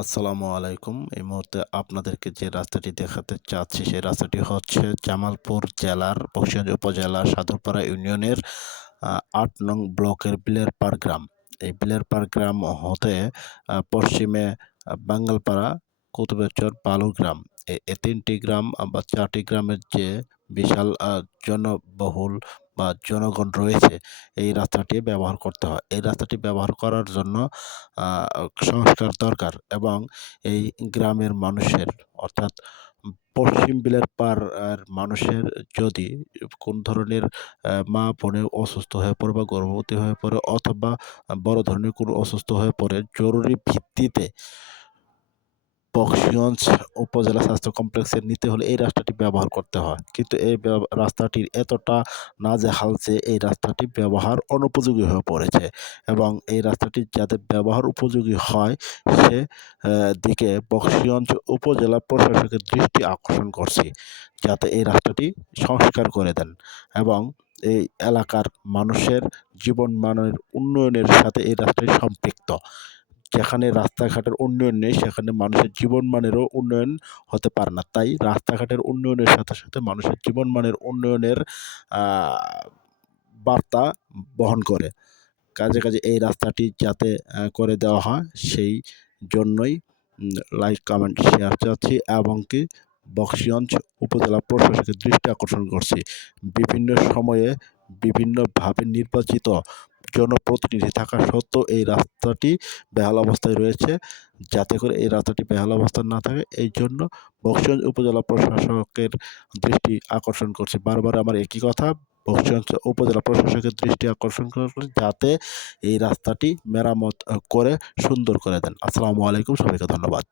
আসসালামু আলাইকুম। এই মুহূর্তে আপনাদেরকে যে রাস্তাটি দেখাতে চাচ্ছি, সেই রাস্তাটি হচ্ছে জামালপুর জেলার বকশিগঞ্জ উপজেলার সাধুপাড়া ইউনিয়নের ৮ নং ব্লকের বিলেরপাড় গ্রাম। এই বিলেরপাড় গ্রাম হতে পশ্চিমে বাঙ্গালপাড়া, কুতুবেরচর, বালুর গ্রাম। এই ৩ টি গ্রাম বা ৪ টি গ্রামের যে বিশাল জনবহুল বা জনগণ রয়েছে, এই রাস্তাটি ব্যবহার করতে হয়। এই রাস্তাটি ব্যবহার করার জন্য আ সংস্কার দরকার এবং এই গ্রামের মানুষের অর্থাৎ পশ্চিম বিলেরপাড় মানুষের যদি কোন ধরনের মা-বোনের অসুস্থ হয়ে পড়ে বা গর্ভবতী হয়ে পড়ে অথবা বড় ধরনের কোনো অসুস্থ হয়ে পড়ে জরুরি ভিত্তিতে বকশিগঞ্জ উপজেলা স্বাস্থ্য কমপ্লেক্সে নিতে হলে এই রাস্তাটি ব্যবহার করতে হয়। কিন্তু এই রাস্তাটির এতটা নাজেহাল যে এই রাস্তাটি ব্যবহার অনুপযোগী হয়ে পড়েছে এবং এই রাস্তাটি যাতে ব্যবহার উপযোগী হয় সে দিকে বকশিগঞ্জ উপজেলা প্রশাসকের দৃষ্টি আকর্ষণ করছি, যাতে এই রাস্তাটি সংস্কার করে দেন এবং এই এলাকার মানুষের জীবনমানের উন্নয়নের সাথে এই রাস্তাটি সম্পৃক্ত। যেখানে রাস্তাঘাটের উন্নয়ন নেই সেখানে মানুষের জীবনমানেরও উন্নয়ন হতে পারে না। তাই রাস্তাঘাটের উন্নয়নের সাথে, সাথে মানুষের জীবনমানের উন্নয়নের আ বার্তা বহন করে। কাজে এই রাস্তাটি যাতে করে দেওয়া হয় সেই জন্যই লাইক, কমেন্ট, শেয়ার চাচ্ছি এবং কি বকশিগঞ্জ উপজেলা প্রশাসকের দৃষ্টি আকর্ষণ করছি। বিভিন্ন সময়ে বিভিন্নভাবে নির্বাচিত জনপ্রতিনিধি থাকা সত্ত্বেও এই রাস্তাটি বেহাল অবস্থায় রয়েছে। যাতে করে এই রাস্তাটি বেহাল অবস্থায় না থাকে এইজন্য বকশিগঞ্জ উপজেলা প্রশাসকের দৃষ্টি আকর্ষণ করছি। বারবার আমার একই কথা, বকশিগঞ্জ উপজেলা প্রশাসকের দৃষ্টি আকর্ষণ করে যাতে এই রাস্তাটি মেরামত করে সুন্দর করে দেন। আসসালামু আলাইকুম, সবাইকে ধন্যবাদ।